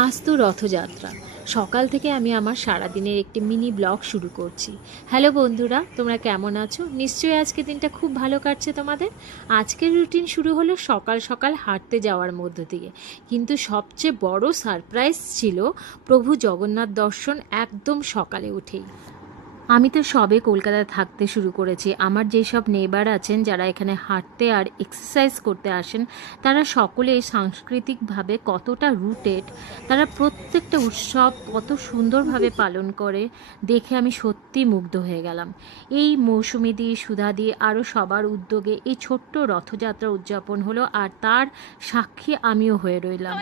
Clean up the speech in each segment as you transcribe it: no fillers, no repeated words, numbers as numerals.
আজ তো রথযাত্রা। সকাল থেকে আমি আমার সারাদিনের একটি মিনি ব্লগ শুরু করছি। হ্যালো বন্ধুরা, তোমরা কেমন আছো? নিশ্চয়ই আজকে দিনটা খুব ভালো কাটছে তোমাদের। আজকের রুটিন শুরু হলো সকাল সকাল হাঁটতে যাওয়ার মধ্য দিয়ে। কিন্তু সবচেয়ে বড় সারপ্রাইজ ছিল প্রভু জগন্নাথ দর্শন একদম সকালে উঠেই। আমি তো সবে কলকাতায় থাকতে শুরু করেছি। আমার যেসব নেবার আছেন যারা এখানে হাঁটতে আর এক্সারসাইজ করতে আসেন, তারা সকলেই সাংস্কৃতিকভাবে কতটা রুটেড, তারা প্রত্যেকটা উৎসব কত সুন্দরভাবে পালন করে, দেখে আমি সত্যি মুগ্ধ হয়ে গেলাম। এই মৌসুমীদি, সুধাদি আরও সবার উদ্যোগে এই ছোট্ট রথযাত্রা উদযাপন হলো, আর তার সাক্ষী আমিও হয়ে রইলাম।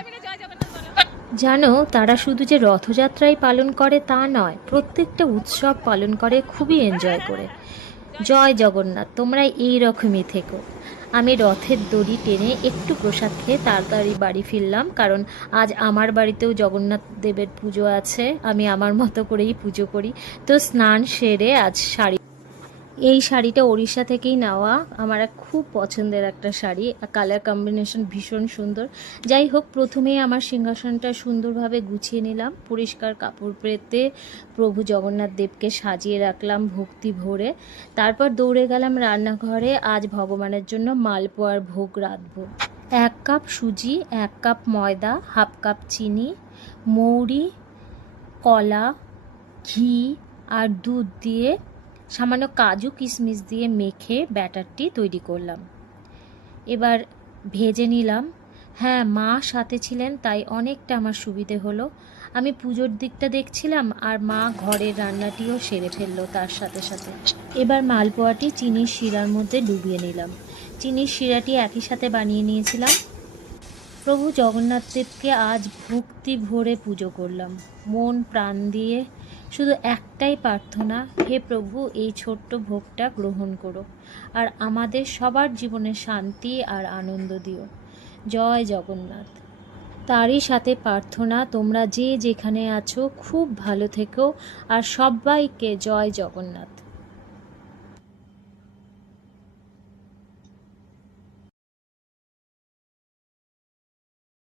জানো, তারা শুধু যে রথযাত্রাই পালন করে তা নয়, প্রত্যেকটা উৎসব পালন করে খুবই এনজয় করে। জয় জগন্নাথ, তোমরা এই রকমই থেকো। আমি রথের দড়ি টেনে একটু প্রসাদ খেয়ে তাড়াতাড়ি বাড়ি ফিরলাম, কারণ আজ আমার বাড়িতেও জগন্নাথ দেবের পুজো আছে। আমি আমার মতো করেই পুজো করি। তো স্নান সেরে আজ এই শাড়িটা ওড়িশা থেকেই নেওয়া, আমার এক খুব পছন্দের একটা শাড়ি। কালার কম্বিনেশন ভীষণ সুন্দর। যাই হোক, প্রথমেই আমার সিংহাসনটা সুন্দরভাবে গুছিয়ে নিলাম, পরিষ্কার কাপড় পেতে প্রভু জগন্নাথ দেবকে সাজিয়ে রাখলাম ভক্তি ভরে। তারপর দৌড়ে গেলাম রান্নাঘরে। আজ ভগবানের জন্য মালপোয়ার ভোগ রাঁধবো। 1 কাপ সুজি, 1 কাপ ময়দা, হাফ কাপ চিনি, মৌরি, কলা, ঘি আর দুধ দিয়ে, সামান্য কাজু কিশমিশ দিয়ে মেখে ব্যাটারটি তৈরি করলাম। এবার ভেজে নিলাম। হ্যাঁ, মা সাথে ছিলেন তাই অনেকটা আমার সুবিধে হলো। আমি পুজোর দিকটা দেখছিলাম আর মা ঘরের রান্নাটিও সেরে ফেললো তার সাথে সাথে। এবার মালপোয়াটি চিনির শিরার মধ্যে ডুবিয়ে নিলাম। চিনির শিরাটি একই সাথে বানিয়ে নিয়েছিলাম। প্রভু জগন্নাথ দেবকে আজ ভক্তি ভরে পুজো করলাম, মন প্রাণ দিয়ে। শুধু একটাই প্রার্থনা, হে প্রভু, এই ছোট্ট ভোগটা গ্রহণ করো আর আমাদের সবার জীবনে শান্তি আর আনন্দ দিও। জয় জগন্নাথ। তারই সাথে প্রার্থনা, তোমরা যে যেখানে আছো খুব ভালো থেকো, আর সবাইকে জয় জগন্নাথ।